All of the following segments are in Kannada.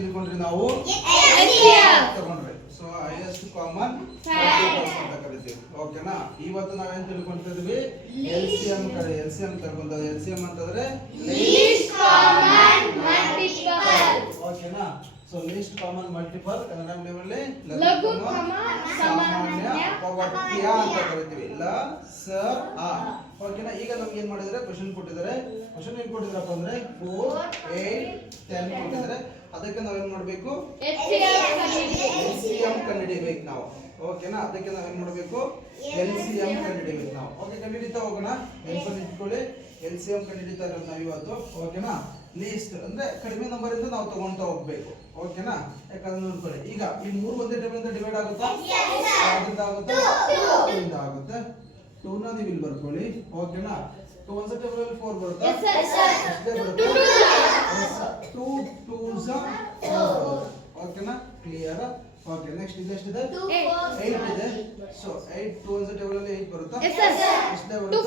ತಿಳ್ಕೊಂಡ್ರಿ ನಾವು ತಗೊಂಡ್ರೆ. ಸೊ ಹೈಯೆಸ್ಟ್ ಕಾಮನ್ ಅಂತ ಕರಿತೀವಿ. ಓಕೆನಾ? ಇವತ್ತು ನಾವೇನ್ ತಿಳ್ಕೊಂತಿದ್ವಿ? LCM ಕಡೆ. LCM ತಗೊಂಡ್ರೆ LCM ಅಂತಂದ್ರೆ ಲೀಸ್ಟ್ ಕಾಮನ್ ಮಲ್ಟಿಪಲ್. ಓಕೆನಾ? So least common multiple Kannada ಮೀಡಿಯಂನಲ್ಲಿ ಲಘು ಸಾಮಾನ್ಯ ಅಪವರ್ತ್ಯ ಅಂತ ಕರಿತೀವಿ. ಓಕೆನಾ? ಈಗ ನಮ್ಗೆ ಏನ್ ಮಾಡಿದ್ರೆ ಕ್ವೆಶ್ಚನ್ ಕೊಟ್ಟಿದ್ದಾರೆ. ಕ್ವೆಶ್ಚನ್ ಏನ್ ಕೊಟ್ಟಿದ್ರಪ್ಪ ಅಂದ್ರೆ 4, 8, 10 ಕೊಟ್ಟಿದ್ದಾರೆ. ಅದಕ್ಕೆ ನಾವೇನ್ ಮಾಡ್ಬೇಕು? LCM ಕಂಡುಹಿಡಿಬೇಕು ನಾವು. ಓಕೆನಾ? ಅದಕ್ಕೆ ನಾವೇನ್ ಮಾಡ್ಬೇಕು? LCM ಕಂಡುಹಿಡಿಬೇಕು ನಾವು. ಓಕೆ, ಕಂಡುಹಿಡಿತಾ ಹೋಗೋಣ. ನೆನಪಲ್ಲಿ ಇಟ್ಕೊಳ್ಳಿ, LCM ಕಂಡುಹಿಡಿತಾ ಇರೋದು ನಾವು ಇವತ್ತು. ಓಕೆನಾ? ಲೀಸ್ಟ್ ಅಂದ್ರೆ ಕಡಿಮೆ ನಂಬರ್ ಇಂದ ನಾವು ತಗೊಂತಾ ಹೋಗ್ಬೇಕು. ಓಕೆನಾ? ಯಾಕಂದ್ರೆ ನೋಡ್ಕೊಳ್ಳಿ, ಈಗ ಈ ಮೂರು ಒಂದೇ ಟೇಬಲ್ ಇಂದ ಡಿವೈಡ್ ಆಗುತ್ತಾ? ಅದರಿಂದ ಆಗುತ್ತೆ, 2 ಇಂದ ಆಗುತ್ತೆ. 2 ನ ನೀವು ಇಲ್ಲಿ ಬರ್ಕೊಳ್ಳಿ. ಓಕೆನಾ? 2 1 ಟೇಬಲ್ ಅಲ್ಲಿ 4 ಬರುತ್ತಾ? ಎಷ್ಟೇ ಬರುತ್ತೆ? 2 2s 4. ಓಕೆನಾ? ಕ್ಲಿಯರ್? ಓಕೆ, ನೆಕ್ಸ್ಟ್ ಇದು ಎಷ್ಟಿದೆ? 8 ಇದೆ. ಸೊ 8 2 1 ಟೇಬಲ್ ಅಲ್ಲಿ 8 ಬರುತ್ತಾ? ಎಷ್ಟೇ ಬರುತ್ತೆ?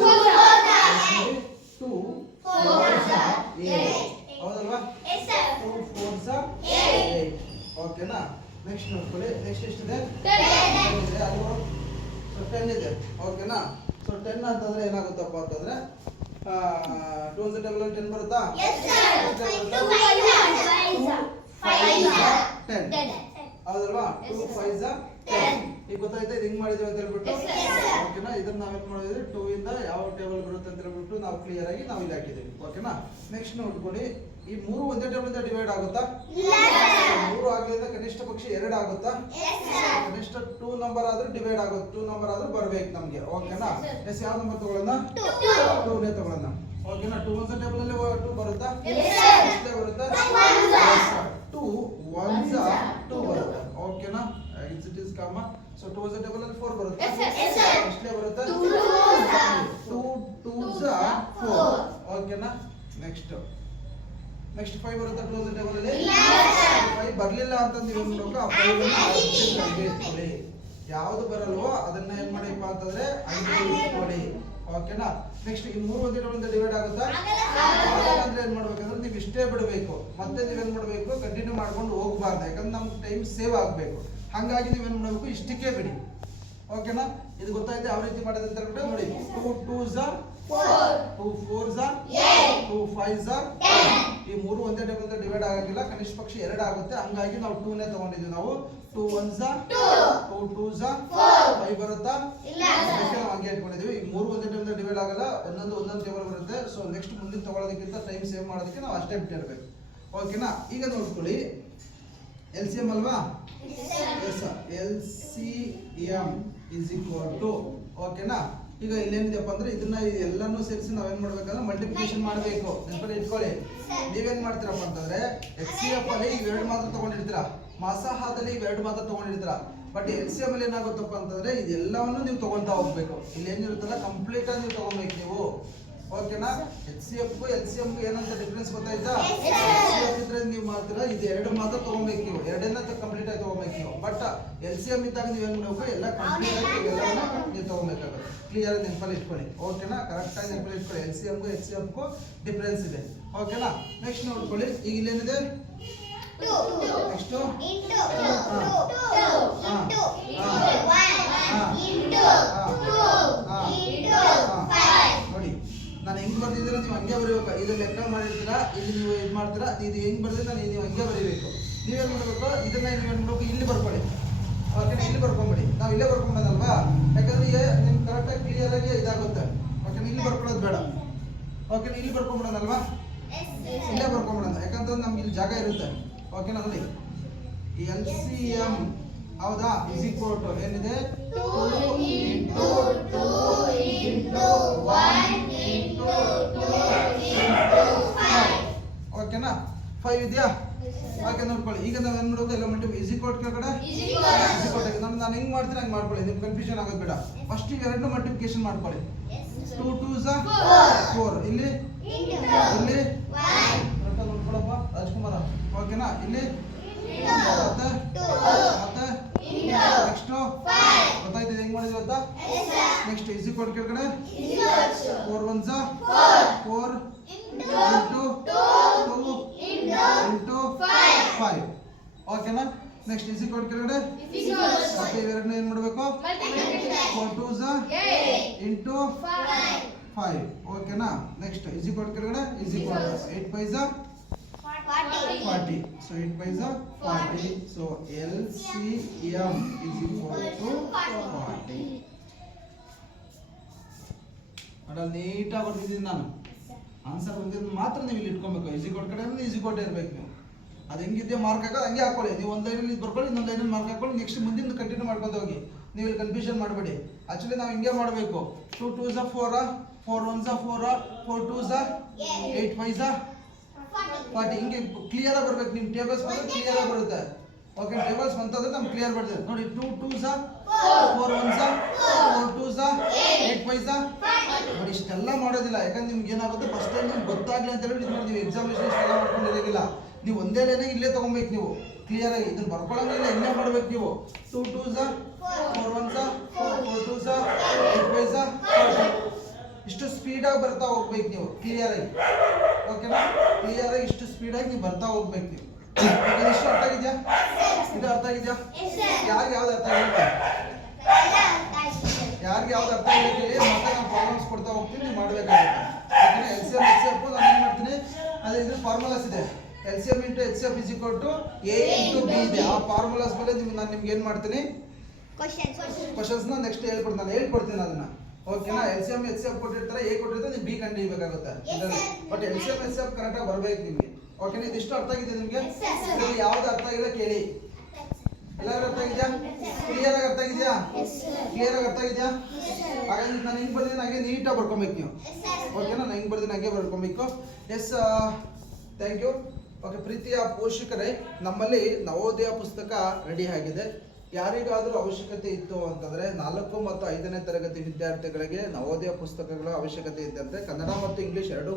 2 4s 8. ಹೌದಲ್ವಾ? 2 4s 8. ಓಕೆನಾ? ನೆಕ್ಸ್ಟ್ ನೋಡ್ಕೊಳ್ಳಿ, ನೆಕ್ಸ್ಟ್ ಎಷ್ಟಿದೆ? 10 ಇದೆ. ಅಲ್ವಾ? ಸೊ 10 ಇದೆ. ಓಕೆನಾ? ಸೊ 10 ಅಂತಂದ್ರೆ ಏನಾಗುತ್ತಪ್ಪ ಅಂತಂದ್ರೆ 2 1 ಟೇಬಲ್ ಅಲ್ಲಿ 10 ಬರುತ್ತಾ? 10. ಹೌದಲ್ವಾ? 2 5s 10. ಈಗ ಗೊತ್ತಾಯ್ತಾ ಇದು ಹೆಂಗ್ ಮಾಡಿದ್ವಿ ಅಂತ ಹೇಳ್ಬಿಟ್ಟು? ಓಕೆನಾ? ಇದನ್ನ ನಾವೇನ್ ಮಾಡಿದ್ವಿ? 2 ಇಂದ ಯಾವ ಟೇಬಲ್ ಬರುತ್ತೆ ಅಂತ ಹೇಳ್ಬಿಟ್ಟು ನಾವು ಕ್ಲಿಯರ್ ಆಗಿ ನಾವು ಇಲ್ಲಿ ಹಾಕಿದ್ದೀವಿ. ಓಕೆನಾ? ನೆಕ್ಸ್ಟ್ ನೋಡ್ಕೊಳ್ಳಿ, ಈ ಮೂರು ಒಂದೇ ಟೇಬಲ್ ಇಂದ ಡಿವೈಡ್ ಆಗುತ್ತಾ? 3 ಆಗಲಿಂದ ಕನಿಷ್ಠ ಪಕ್ಷ 2 ಆಗುತ್ತಾ? ಕನಿಷ್ಠ 2 ನಂಬರ್ ಆದ್ರೂ ಡಿವೈಡ್ ಆಗುತ್ತೆ. 2 ನಂಬರ್ ಆದ್ರೂ ಬರ್ಬೇಕು ನಮ್ಗೆ. ಓಕೆನಾ? ಎಸ್, ಯಾವ ನಂಬರ್ ತಗೊಳ್ಳೋಣ? 2 ನೇ ತಗೊಳ್ಳೋಣ. ಓಕೆನಾ? 2 1 ಟೇಬಲ್ ಅಲ್ಲಿ 2 ಬರುತ್ತಾ? ಎಷ್ಟೇ ಬರುತ್ತಾ? 2 1s 2 ಬರುತ್ತೆ. ಓಕೆನಾ? It is common. So 2 1 table ಅಲ್ಲಿ 4 ಬರುತ್ತೆ. ಎಷ್ಟೇ ಬರುತ್ತೆ? 2 2s 4. ಓಕೆನಾ? ನೆಕ್ಸ್ಟ್ 5 ಬರುತ್ತೆ 2 1 ಟೇಬಲ್ ಅಲ್ಲಿ. 5 ಬರ್ಲಿಲ್ಲ ಅಂತ ನೀವು ಏನ್ ಮಾಡಬೇಕು? ಆ 5 ಅನ್ನು ಅರ್ಜೆಂಟ್ ಇಟ್ಕೊಳ್ಳಿ. ಯಾವುದು ಬರಲ್ವೋ ಅದನ್ನ ಏನ್ ಮಾಡಿಪ್ಪ ಅಂತಂದ್ರೆ 5 ಇಟ್ಕೊಳ್ಳಿ. ಓಕೆನಾ? ನೆಕ್ಸ್ಟ್ ಈ ಮೂರು ಒಂದೇ ಟೇಬಲ್ ಇಂದ ಡಿವೈಡ್ ಆಗುತ್ತಾ? ಅಂದ್ರೆ ಏನ್ ಮಾಡ್ಬೇಕಂದ್ರೆ ನೀವು ಇಷ್ಟೇ ಬಿಡಬೇಕು. ಮತ್ತೆ ನೀವೇನ್ ಮಾಡ್ಬೇಕು? ಕಂಟಿನ್ಯೂ ಮಾಡ್ಕೊಂಡು ಹೋಗ್ಬಾರ್ದು. ಯಾಕಂದ್ರೆ ನಮ್ಗೆ ಟೈಮ್ ಸೇವ್ ಆಗ್ಬೇಕು. ಹಾಗಾಗಿ ನೀವೇನ್ ಮಾಡ್ಬೇಕು? ಇಷ್ಟಕ್ಕೆ ಬಿಡಿ. ಓಕೆನಾ? ಇದು ಗೊತ್ತಾಯ್ತು ಯಾವ ರೀತಿ ಮಾಡೋದು ಅಂತ ಹೇಳ್ಬಿಟ್ಟು ನೋಡಿ. 2 2s 4, 2 4s 8, 2 5s 10. ಈ ಮೂರು ಒಂದೇ ಟೇಬಲ್ ಇಂದ ಡಿವೈಡ್ ಆಗಂಗಿಲ್ಲ, ಕನಿಷ್ಠ ಪಕ್ಷ 2 ಆಗುತ್ತೆ. ಹಂಗಾಗಿ ನಾವು 2 ನೇ ತಗೊಂಡಿದ್ವಿ ನಾವು. 2 1s 2, 2 2s 4. 5 ಬರುತ್ತಾ? ಇಲ್ಲ. ಅದಕ್ಕೆ ನಾವು ಹಂಗೆ ಇಟ್ಕೊಂಡಿದ್ವಿ. ಈ ಮೂರು ಒಂದೇ ಟೇಬಲ್ ಇಂದ ಡಿವೈಡ್ ಆಗಲ್ಲ, ಒಂದೊಂದು ಟೇಬಲ್ ಬರುತ್ತೆ. ಸೊ ನೆಕ್ಸ್ಟ್ ಮುಂದಿನ ತಗೊಳ್ಳೋದಕ್ಕಿಂತ ಟೈಮ್ ಸೇವ್ ಮಾಡೋದಕ್ಕೆ ನಾವು ಅಷ್ಟೇ ಬಿಟ್ಟಿರಬೇಕು. ಓಕೆನಾ? ಈಗ ನೋಡ್ಕೊಳ್ಳಿ, LCM ಅಲ್ವಾ? LCM is equal to. ಓಕೆನಾ? ಈಗ ಇಲ್ಲೇನಿದೆಪ್ಪ ಅಂದ್ರೆ ಇದನ್ನ ಎಲ್ಲಾನು ಸೇರಿಸಿ ನಾವೇನ್ ಮಾಡ್ಬೇಕಂದ್ರೆ ಮಲ್ಟಿಪ್ಲಿಕೇಶನ್ ಮಾಡಬೇಕು. ನೆನಪಲ್ಲಿ ಇಟ್ಕೊಳ್ಳಿ. ನೀವೇನ್ ಮಾಡ್ತೀರಪ್ಪ ಅಂತಂದ್ರೆ HCF ಅಲ್ಲಿ ಇವೆರಡು ಮಾತ್ರ ತಗೊಂಡಿರ್ತೀರಾ, ಮಾಸಾಹಾದಲ್ಲಿ ಇವೆರಡು ಮಾತ್ರ ತಗೊಂಡಿರ್ತೀರಾ. ಬಟ್ LCM ಅಲ್ಲಿ ಏನಾಗುತ್ತಪ್ಪ ಅಂತಂದ್ರೆ ಇದೆಲ್ಲವನ್ನು ನೀವು ತಗೊಂತಾ ಹೋಗ್ಬೇಕು. ಇಲ್ಲಿ ಏನಿರುತ್ತಲ್ಲ ಕಂಪ್ಲೀಟ್ ಆಗಿ ನೀವು ತಗೋಬೇಕು ನೀವು. ಓಕೆನಾ? HCF ಗೂ LCM ಗೂ ಏನಂತ ಡಿಫರೆನ್ಸ್ ಗೊತ್ತಾಯ್ತಾ? HCF ಇದ್ರೆ ನೀವು ಮಾಡ್ತೀರಾ ಇದು 2 ಮಾತ್ರ ತಗೋಬೇಕು ನೀವು, 2ನ್ನ ಕಂಪ್ಲೀಟ್ ಆಗಿ ತಗೋಬೇಕು ನೀವು. ಬಟ್ LCM ಇದ್ದಾಗ ನೀವು ಏನ್ ಮಾಡಬೇಕು? ಎಲ್ಲ ಕಂಪ್ಲೀಟ್ ಆಗಿ ಎಲ್ಲವನ್ನ ನೀವು ತಗೋಬೇಕಾಗುತ್ತೆ. ಕ್ಲಿಯರ್ ಆಗಿ ನೆನಪಲ್ಲಿ ಇಟ್ಕೊಳ್ಳಿ. ಓಕೆನಾ? ಕರೆಕ್ಟ್ ಆಗಿ ನೆನಪಲ್ಲಿ ಇಟ್ಕೊಳ್ಳಿ. LCM ಗೂ HCF ಗೂ ಡಿಫರೆನ್ಸ್ ಇದೆ. ಓಕೆನಾ? ನೆಕ್ಸ್ಟ್ ನೋಡ್ಕೊಳ್ಳಿ, ಈಗ ಇಲ್ಲೇನಿದೆ? ನೆಕ್ಸ್ಟ್ ನೋಡಿ, ನಾನು ಹೆಂಗ್ ಬರ್ದಿದ್ದೀರಾ ನೀವು ಹಂಗೆ ಬರೀಬೇಕು. ಇದು ಲೆಕ್ಕ ಮಾಡಿರ್ತೀರಾ, ಇಲ್ಲಿ ನೀವು ಇದು ಮಾಡ್ತೀರಾ, ಇದು ಹೆಂಗ್ ಬರ್ದಿದ್ರೆ ನೀವು ಹಂಗೆ ಬರೀಬೇಕು. ನೀವೇನ್ ಮಾಡಬೇಕು? ಇದನ್ನ ನೀವೇನ್ ಮಾಡಬೇಕು? ಇಲ್ಲಿ ಬರ್ಕೊಳ್ಳಿ. ಓಕೆನಾ? ಇಲ್ಲಿ ಬರ್ಕೊಂಬಿಡಿ. ನಾವು ಇಲ್ಲೇ ಬರ್ಕೊಂಬೋದಲ್ವಾ? ಯಾಕಂದ್ರೆ ನಿಮ್ ಕರೆಕ್ಟಾಗಿ ಕ್ಲಿಯರ್ ಆಗಿ ಇದಾಗುತ್ತೆ. ಓಕೆನಾ? ಇಲ್ಲಿ ಬರ್ಕೊಳ್ಳೋದು ಬೇಡ. ಓಕೆನಾ? ಇಲ್ಲಿ ಬರ್ಕೊಂಬಿಡೋಣಲ್ವಾ? ಇಲ್ಲೇ ಬರ್ಕೊಂಬಿಡೋಣ. ಯಾಕಂತಂದ್ರೆ ನಮ್ಗೆ ಇಲ್ಲಿ ಜಾಗ ಇರುತ್ತೆ. ಓಕೆನಾ? ನೋಡಿ, LCM ಹೌದಾ ಇಸ್ ಈಕ್ವಲ್ ಟು ಏನಿದೆ? 2 into 2 into 1 into 2 into 5. ಓಕೆನಾ? 5 ಇದೆಯಾ? ಓಕೆ, ನೋಡ್ಕೊಳ್ಳಿ. ಈಗ ನಾವು ಏನು ಮಾಡಬೇಕು? ಎಲ್ಲ ಮಲ್ಟಿಪ್ಲಿ ಇಸ್ ಈಕ್ವಲ್ ಕೆಳಗಡೆ ನಾನು ಹೆಂಗ್ ಮಾಡ್ತೀನಿ ಹಂಗೆ ಮಾಡ್ಕೊಳ್ಳಿ. ನಿಮ್ಗೆ ಕನ್ಫ್ಯೂಷನ್ ಆಗೋದು ಬೇಡ. ಫಸ್ಟ್ ಇವೆರಡನ್ನೂ ಮಲ್ಟಿಪ್ಲಿಕೇಶನ್ ಮಾಡ್ಕೊಳ್ಳಿ. 2 2s 4. ಇಲ್ಲಿ ಇಲ್ಲಿ ನೋಡ್ಕೊಳಪ್ಪ ರಾಜ್ಕುಮಾರ. ಓಕೆನಾ? ಇಲ್ಲಿ ಮತ್ತೆ ನೆಕ್ಸ್ಟ್ ಗೊತ್ತಾಯ್ತು ಹೆಂಗ್ ಮಾಡಿದ್ವಿ ಅಂತ. ನೆಕ್ಸ್ಟ್ ಇಸ್ ಈಕ್ವಲ್ ಕೆಳಗಡೆ 4 1s 4 into 2 into 5. ಓಕೆನಾ. ನೆಕ್ಸ್ಟ್ ಇಸ್ ಈಕ್ವಲ್ ಕೆಳಗಡೆ ಮತ್ತೆ ಇವೆರಡನ್ನ ಏನು ಮಾಡಬೇಕು 4 2s ಇಂಟು 5 ಓಕೆನಾ. ನೆಕ್ಸ್ಟ್ ಇಸ್ ಈಕ್ವಲ್ ಕೆಳಗಡೆ is equal 8 5s 40 so 8 5s 40 so LCM is equal to 40 ಅಲ್ಲ ನೀಟಾಗಿ ಬರ್ತಿದ್ದೀನಿ ನಾನು ಆನ್ಸರ್ ಬಂದಿದ್ದು ಮಾತ್ರ ನೀವು ಇಲ್ಲಿ ಇಟ್ಕೊಬೇಕು ಇಸ್ ಈಕ್ವಲ್ ಕಡೆ ಇಸ್ ಈಕ್ವಲ್ ಇರಬೇಕು ನೀವು ಅದು ಹೆಂಗಿದ್ದೆ ಮಾರ್ಕ್ ಹಾಕೋದು ಹಂಗೆ ಹಾಕೊಳ್ಳಿ ನೀವು ಒಂದು ಲೈನಲ್ಲಿ ಬರ್ಕೊಳ್ಳಿ ಇನ್ನೊಂದು ಲೈನಲ್ಲಿ ಮಾರ್ಕ್ ಹಾಕೊಳ್ಳಿ ನೆಕ್ಸ್ಟ್ ಮುಂದಿನ ಕಂಟಿನ್ಯೂ ಮಾಡ್ಕೊಂಡು ಹೋಗಿ ನೀವು ಇಲ್ಲಿ ಕನ್ಫ್ಯೂಷನ್ ಮಾಡಬೇಡಿ ಆಕ್ಚುಲಿ ನಾವು ಹಿಂಗೆ ಮಾಡಬೇಕು 2 2s 4 4 1s 4 4 2s 8 5s 40 ಹಿಂಗೆ ಕ್ಲಿಯರ್ ಆಗಿ ಬರ್ಬೇಕು ನಿಮ್ಮ ಟೇಬಲ್ಸ್ ಬಂದ್ರೆ ಕ್ಲಿಯರ್ ಆಗಿ ಬರುತ್ತೆ ಓಕೆ ಟೇಬಲ್ಸ್ ಬಂತಂದ್ರೆ ನಮ್ಗೆ ಕ್ಲಿಯರ್ ಬರ್ತದೆ ನೋಡಿ 2 2s 4 1s 4 2s 8 5s ನೋಡಿ ಇಷ್ಟೆಲ್ಲ ಮಾಡೋದಿಲ್ಲ ಯಾಕಂದ್ರೆ ನಿಮ್ಗೆ ಏನಾಗುತ್ತೆ ಫಸ್ಟ್ ಟೈಮ್ ನಿಮ್ಗೆ ಗೊತ್ತಾಗ್ಲಿ ಅಂತ ಹೇಳಿ ಇದು ನೀವು ಎಕ್ಸಾಮಿನೇಷನ್ ಇಷ್ಟೆಲ್ಲ ಮಾಡ್ಕೊಂಡಿರೋದಿಲ್ಲ ನೀವು ಒಂದೇ ಲೈನಾಗಿ ಇಲ್ಲೇ ತೊಗೊಬೇಕು ನೀವು ಕ್ಲಿಯರ್ ಆಗಿ ಇದನ್ನ ಬರ್ಕೊಳ್ಳೋಂಗಿಲ್ಲ ಇಲ್ಲೇ ಮಾಡ್ಬೇಕು ನೀವು 2 2s 4 1s 4 2s 8 5s ಇಷ್ಟು ಸ್ಪೀಡಾಗಿ ಬರ್ತಾ ಹೋಗ್ಬೇಕು ನೀವು ಕ್ಲಿಯರ್ ಆಗಿ ಓಕೆನಾ ಕ್ಲಿಯರ್ ಆಗಿ ಇಷ್ಟು ಸ್ಪೀಡಾಗಿ ನೀವು ಬರ್ತಾ ಹೋಗ್ಬೇಕು ನೀವು ಇಷ್ಟು ಅರ್ಥ ಆಗಿದೆಯಾ ಇದು ಅರ್ಥ ಆಗಿದೆಯಾ ಯಾರಿಗೆ ಯಾವ್ದು ಅರ್ಥ ಆಗಿರುತ್ತೆ ಯಾರಿಗೆ ಯಾವ್ದು ಅರ್ಥ ಆಗಿಲ್ಲ ಕೇಳಿ ಮತ್ತೆ ನಾನು ಪ್ರಾಬ್ಲಮ್ಸ್ ಕೊಡ್ತಾ ಹೋಗ್ತೀನಿ ನೀವು ಮಾಡಬೇಕಾಗುತ್ತೆ ಓಕೆನಾ LCM HCF ನಾನು ಏನು ಮಾಡ್ತೀನಿ ಅದೇ ಇದ್ರ ಫಾರ್ಮುಲಾಸ್ ಇದೆ LCM into HCF is equal to A into B ಇದೆ ಆ ಫಾರ್ಮುಲಾಸ್ ಮೇಲೆ ನಾನು ನಿಮ್ಗೆ ಏನು ಮಾಡ್ತೀನಿ ಕ್ವಶನ್ಸ್ನ ನೆಕ್ಸ್ಟ್ ಹೇಳ್ಕೊಡ್ತೀನಿ ಅದನ್ನ ಓಕೆನಾ LCM HCF ಕೊಟ್ಟಿರ್ತಾರೆ A ಕೊಟ್ಟಿರ್ತಾರೆ ನೀವು B ಕಂಡುಹಿಡಿಯಬೇಕಾಗುತ್ತೆ ಬಟ್ LCM HCF ಕರೆಕ್ಟಾಗಿ ಬರಬೇಕು ನಿಮಗೆ ಓಕೆನಾ ಇದಿಷ್ಟು ಅರ್ಥ ಆಗಿದೆ ನಿಮಗೆ ಇದರಲ್ಲಿ ಯಾವ್ದು ಅರ್ಥ ಆಗಿಲ್ಲ ಕೇಳಿ ಎಲ್ಲರೂ ಅರ್ಥ ಆಗಿದೆಯಾ ಕ್ಲಿಯರ್ ಆಗಿ ಅರ್ಥ ಆಗಿದೆಯಾ ಕ್ಲಿಯರ್ ಆಗಿ ಅರ್ಥ ಆಗಿದೆಯಾ ಹಾಗಾಗಿ ನಾನು ಹಿಂಗೆ ಬರ್ತೀನಿ ಹಾಗೆ ನೀಟಾಗಿ ಬರ್ಕೊಬೇಕು ನೀವು ಓಕೆನಾ ನಾನು ಹಿಂಗೆ ಬರ್ತೀನಿ ಹಾಗೆ ಬರ್ಕೊಬೇಕು ಎಸ್ ಥ್ಯಾಂಕ್ ಯು ಓಕೆ ಪ್ರೀತಿಯ ಪೋಷಕರೇ ನಮ್ಮಲ್ಲಿ ನವೋದಯ ಪುಸ್ತಕ ರೆಡಿ ಆಗಿದೆ ಯಾರಿಗಾದರೂ ಅವಶ್ಯಕತೆ ಇತ್ತು ಅಂತಂದರೆ 4 ಮತ್ತು 5ನೇ ತರಗತಿ ವಿದ್ಯಾರ್ಥಿಗಳಿಗೆ ನವೋದಯ ಪುಸ್ತಕಗಳ ಅವಶ್ಯಕತೆ ಇದ್ದಂತೆ ಕನ್ನಡ ಮತ್ತು ಇಂಗ್ಲೀಷ್ ಎರಡೂ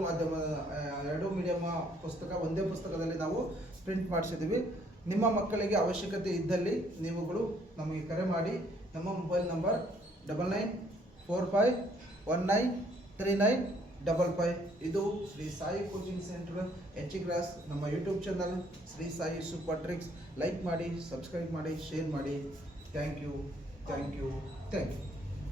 ಮೀಡಿಯಮ್ ಪುಸ್ತಕ ಒಂದೇ ಪುಸ್ತಕದಲ್ಲಿ ನಾವು ಪ್ರಿಂಟ್ ಮಾಡಿಸಿದ್ದೀವಿ ನಿಮ್ಮ ಮಕ್ಕಳಿಗೆ ಅವಶ್ಯಕತೆ ಇದ್ದಲ್ಲಿ ನೀವುಗಳು ನಮಗೆ ಕರೆ ಮಾಡಿ ನಮ್ಮ ಮೊಬೈಲ್ ನಂಬರ್ 9945193955 ಇದು Shri Sai coaching centre H class ನಮ್ಮ YouTube channel Shri Sai super tricks like ಮಾಡಿ ಸಬ್ಸ್ಕ್ರೈಬ್ ಮಾಡಿ ಶೇರ್ ಮಾಡಿ ಥ್ಯಾಂಕ್ ಯು